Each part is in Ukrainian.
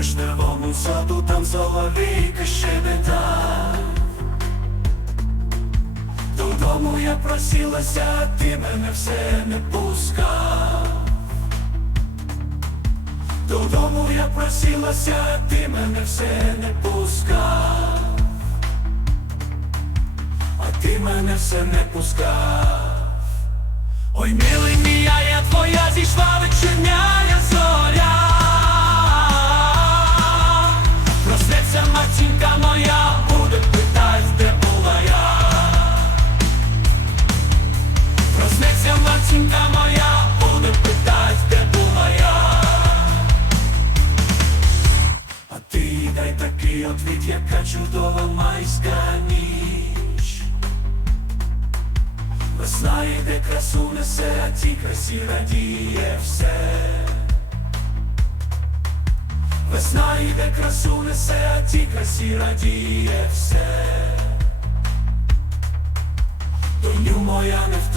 вишневому саду, там соловійка щебета. Додому я просилася, а ти мене все не пускав. Додому я просилася, а ти мене все не пускав. А ти мене все не пускав. Ой, милий мій, а я твоя зійшла де була я. Проснеться матінка моя, буде питать, де була я. А ти дай такий отвіт, яка чудова майська. Весна йде красу несе, а тій красі радіє все. Весна йде красу несе, а ті красі радіє все. Доню моя не в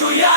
хочу, я